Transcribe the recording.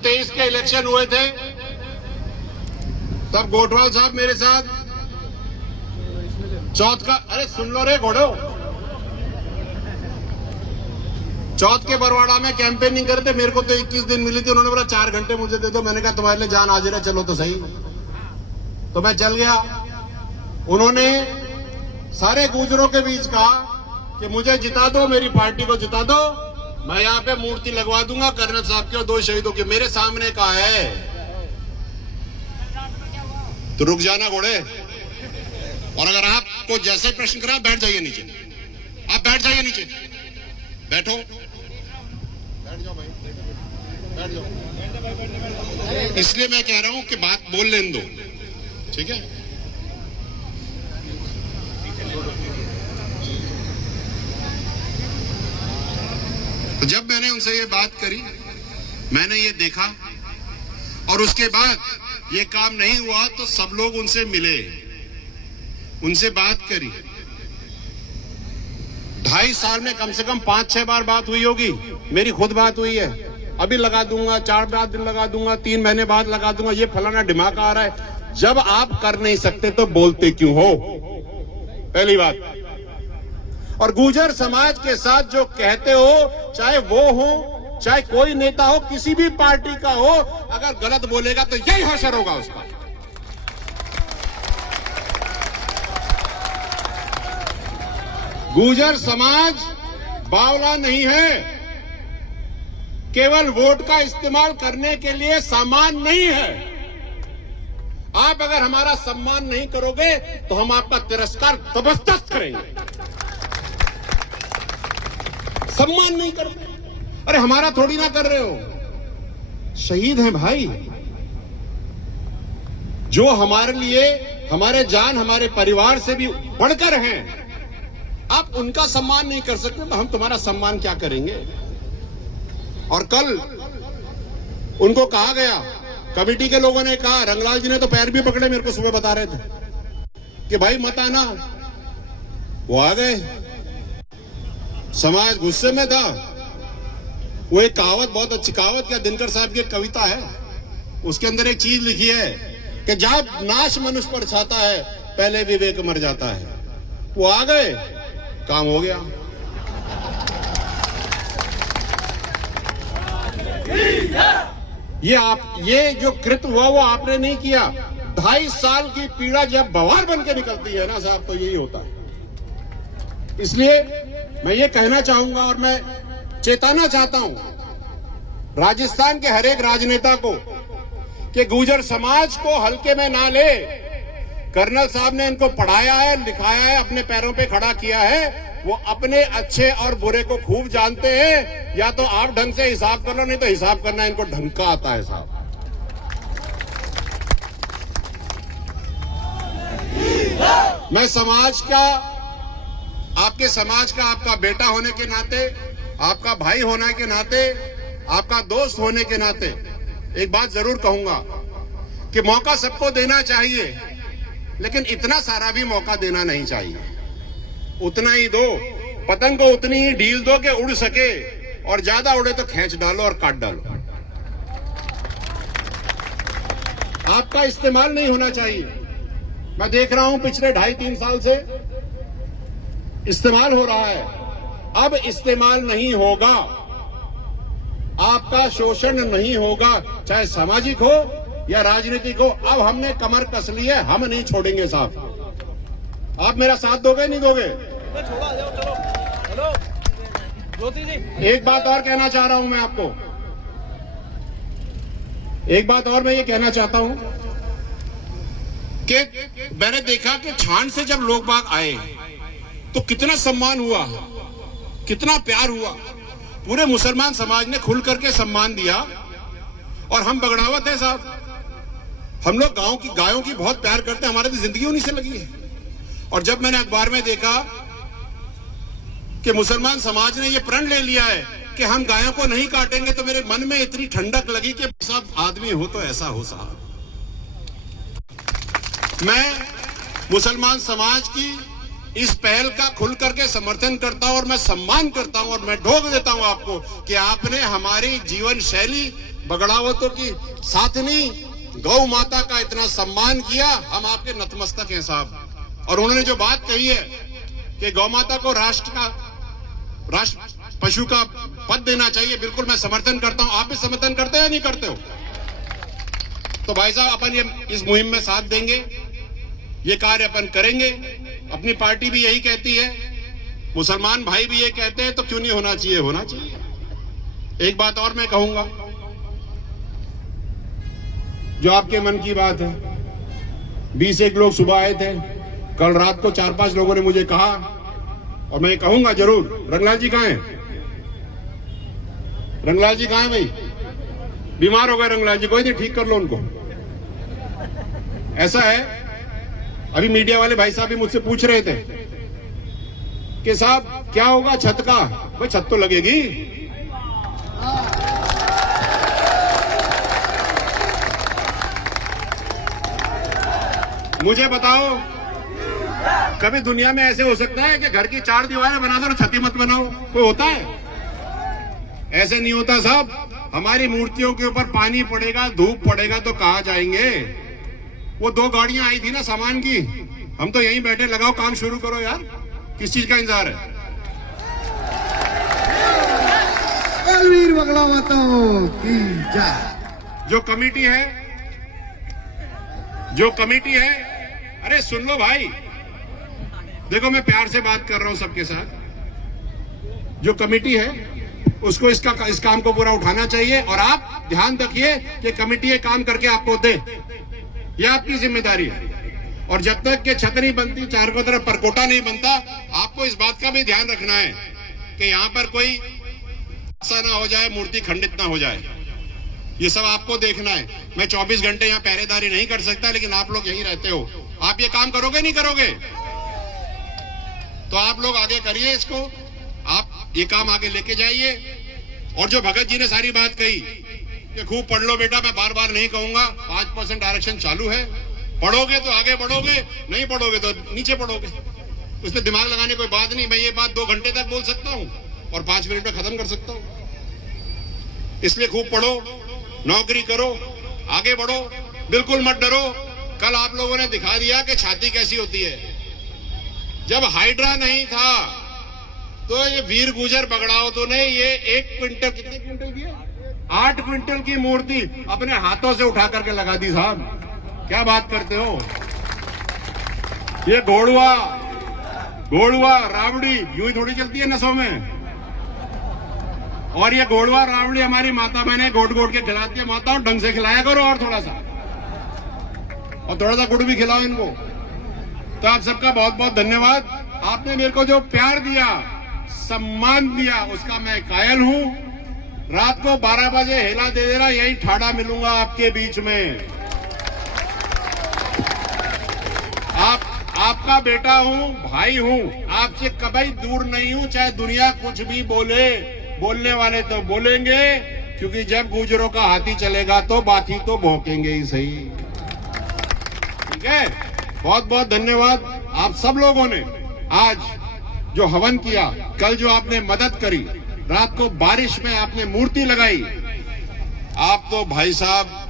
जब 23 के इलेक्शन हुए थे तब गोठवाल साहब मेरे साथ चौथ का, अरे सुन लो रे घोड़ो, चौथ के बरवाड़ा में कैंपेनिंग करे थे। मेरे को तो 21 दिन मिली थी। उन्होंने बोला 4 घंटे मुझे दे दो। मैंने कहा तुम्हारे लिए जान हाजिर है, चलो तो सही। तो मैं चल गया। उन्होंने सारे गुजरों के बीच कहा कि मुझे जिता दो, मेरी पार्टी को जिता दो, मैं यहाँ पे मूर्ति लगवा दूंगा कर्नल साहब की और 2 शहीदों की। मेरे सामने कहा है तो रुक जाना घोड़े, और अगर आपको जैसे प्रश्न करा बैठ जाइए नीचे। आप बैठ जाइए नीचे, बैठो, बैठ जाओ भाई, बैठ जाओ। इसलिए मैं कह रहा हूं कि बात बोल लेने दो, ठीक है। तो जब मैंने उनसे ये बात करी, मैंने ये देखा, और उसके बाद ये काम नहीं हुआ तो सब लोग उनसे मिले, उनसे बात करी। 2.5 साल में कम से कम 5-6 बार बात हुई होगी। मेरी खुद बात हुई है, अभी लगा दूंगा, 4 दिन लगा दूंगा, 3 महीने बाद लगा दूंगा, ये फलाना दिमाग आ रहा है। जब आप कर नहीं सकते तो बोलते क्यों हो, पहली बात। और गुर्जर समाज के साथ जो कहते हो, चाहे वो हो चाहे कोई नेता हो, किसी भी पार्टी का हो, अगर गलत बोलेगा तो यही हशर होगा उसका। गुर्जर समाज बावला नहीं है, केवल वोट का इस्तेमाल करने के लिए सामान नहीं है। आप अगर हमारा सम्मान नहीं करोगे तो हम आपका तिरस्कार जबरदस्त करेंगे। सम्मान नहीं करते, अरे हमारा थोड़ी ना कर रहे हो, शहीद हैं भाई, जो हमारे लिए, हमारे जान, हमारे परिवार से भी बढ़कर हैं। आप उनका सम्मान नहीं कर सकते तो हम तुम्हारा सम्मान क्या करेंगे। और कल उनको कहा गया, कमेटी के लोगों ने कहा, रंगलाल जी ने तो पैर भी पकड़े, मेरे को सुबह बता रहे थे कि भाई मत आना। वो आ गए, समाज गुस्से में था। वो एक कहावत, बहुत अच्छी कहावत, क्या दिनकर साहब की एक कविता है, उसके अंदर एक चीज लिखी है कि जब नाश मनुष्य पर छाता है पहले विवेक मर जाता है। वो आ गए, काम हो गया। ये जो कृत्य हुआ वो आपने नहीं किया। 2.5 साल की पीड़ा जब बवाल बन के निकलती है ना साहब, तो यही होता है। इसलिए मैं ये कहना चाहूंगा और मैं चेताना चाहता हूं राजस्थान के हर एक राजनेता को कि गुर्जर समाज को हल्के में ना ले। कर्नल साहब ने इनको पढ़ाया है, लिखाया है, अपने पैरों पे खड़ा किया है। वो अपने अच्छे और बुरे को खूब जानते हैं। या तो आप ढंग से हिसाब कर लो, नहीं तो हिसाब करना इनको ढंग का आता है साहब। मैं समाज का, आपके समाज का, आपका बेटा होने के नाते, आपका भाई होने के नाते, आपका दोस्त होने के नाते एक बात जरूर कहूंगा कि मौका सबको देना चाहिए, लेकिन इतना सारा भी मौका देना नहीं चाहिए। उतना ही दो, पतंग को उतनी ही ढील दो कि उड़ सके, और ज्यादा उड़े तो खींच डालो और काट डालो। आपका इस्तेमाल नहीं होना चाहिए। मैं देख रहा हूं पिछले 2.5-3 साल से इस्तेमाल हो रहा है, अब इस्तेमाल नहीं होगा। आपका शोषण नहीं होगा, चाहे सामाजिक हो या राजनीतिक हो। अब हमने कमर कस ली है, हम नहीं छोड़ेंगे साहब। आप मेरा साथ दोगे नहीं दोगे? एक बात और कहना चाह रहा हूं मैं आपको, एक बात और मैं ये कहना चाहता हूं कि मैंने देखा कि छान से जब लोग बाग आए तो कितना सम्मान हुआ, कितना प्यार हुआ। पूरे मुसलमान समाज ने खुल करके सम्मान दिया। और हम बगड़ावत है साहब, हम लोग गांव की गायों की बहुत प्यार करते हैं, हमारी तो जिंदगी उन्हीं से लगी है। और जब मैंने अखबार में देखा कि मुसलमान समाज ने यह प्रण ले लिया है कि हम गायों को नहीं काटेंगे, तो मेरे मन में इतनी ठंडक लगी कि सब आदमी हो तो ऐसा हो साहब। मैं मुसलमान समाज की इस पहल का खुल करके समर्थन करता हूं और मैं सम्मान करता हूं और मैं ढोक देता हूं आपको कि आपने हमारी जीवन शैली बगड़ावतों की साथ नहीं, गौ माता का इतना सम्मान किया, हम आपके नतमस्तक हैं साहब। और उन्होंने जो बात कही है कि गौ माता को राष्ट्र पशु का पद देना चाहिए, बिल्कुल मैं समर्थन करता हूं। आप भी समर्थन करते हैं या नहीं करते हो? तो भाई साहब अपन ये इस मुहिम में साथ देंगे, ये कार्य अपन करेंगे। अपनी पार्टी भी यही कहती है, मुसलमान भाई भी ये कहते हैं, तो क्यों नहीं होना चाहिए? होना चाहिए। एक बात और मैं कहूंगा, जो आपके मन की बात है, 20 लोग सुबह आए थे, कल रात को 4-5 लोगों ने मुझे कहा, और मैं कहूंगा जरूर, रंगलाल जी कहां हैं? रंगलाल जी कहां हैं भाई? बीमार हो गए रंगलाल जी, कोई नहीं, ठीक कर लो उनको। ऐसा है, अभी मीडिया वाले भाई साहब भी मुझसे पूछ रहे थे कि साहब क्या होगा छत का? भाई छत तो लगेगी। मुझे बताओ, कभी दुनिया में ऐसे हो सकता है कि घर की 4 दीवारें बना दो और छत ही मत बनाओ? कोई होता है? ऐसे नहीं होता साहब। हमारी मूर्तियों के ऊपर पानी पड़ेगा, धूप पड़ेगा तो कहां जाएंगे? वो 2 गाड़ियां आई थी ना सामान की, हम तो यहीं बैठे, लगाओ काम शुरू करो यार, किस चीज का इंतजार है? बलवीर बगड़ावतों की जय। जो कमेटी है, अरे सुन लो भाई, देखो मैं प्यार से बात कर रहा हूं सबके साथ। जो कमेटी है उसको इस काम को पूरा उठाना चाहिए, और आप ध्यान रखिए कि कमेटी ये काम करके आपको दे, ये आपकी जिम्मेदारी है। और जब तक के छत नहीं बनती, चारों तरफ परकोटा नहीं बनता, आपको इस बात का भी ध्यान रखना है कि यहाँ पर कोई ऐसा ना हो जाए, मूर्ति खंडित ना हो जाए। ये सब आपको देखना है। मैं 24 घंटे यहाँ पहरेदारी नहीं कर सकता, लेकिन आप लोग यहीं रहते हो। आप ये काम करोगे नहीं करोगे? तो आप लोग आगे करिए इसको, आप ये काम आगे लेके जाइए। और जो भगत जी ने सारी बात कही कि खूब पढ़ लो बेटा, मैं बार बार नहीं कहूंगा, 5% आरक्षण चालू है, पढ़ोगे तो आगे बढ़ोगे, नहीं पढ़ोगे तो नीचे पढ़ोगे। उसमें दिमाग लगाने कोई बात नहीं। मैं ये बात 2 घंटे तक बोल सकता हूँ और 5 मिनट में खत्म कर सकता हूँ। इसलिए खूब पढ़ो, नौकरी करो, आगे बढ़ो, बिल्कुल मत डरो। कल आप लोगों ने दिखा दिया कि छाती कैसी होती है। जब हाइड्रा नहीं था तो ये वीर गुजर बगड़ावतों ने ये 1 क्विंटल, कितने क्विंटल की है? 8 क्विंटल की मूर्ति अपने हाथों से उठा करके लगा दी साहब। क्या बात करते हो? ये घोड़ुआ रावड़ी यूं ही थोड़ी चलती है नसों में। और ये घोड़ुआ रावड़ी हमारी माता बहने गोड़ गोड़ के खिलाती है। माताओं ढंग से खिलाया करो, और थोड़ा सा गुड़ भी खिलाओ इनको। तो आप सबका बहुत बहुत धन्यवाद। आपने मेरे को जो प्यार दिया, सम्मान दिया, उसका मैं कायल हूं। रात को 12 बजे हेला दे देना, यही ठाड़ा मिलूंगा आपके बीच में। आपका बेटा हूं, भाई हूं, आपसे कभी दूर नहीं हूं। चाहे दुनिया कुछ भी बोले, बोलने वाले तो बोलेंगे, क्योंकि जब गुजरों का हाथी चलेगा तो बाकी तो भौंकेंगे ही सही। ठीक है, बहुत बहुत धन्यवाद आप सब लोगों ने। आज जो हवन किया, कल जो आपने मदद करी, रात को बारिश में आपने मूर्ति लगाई, आप तो भाई साहब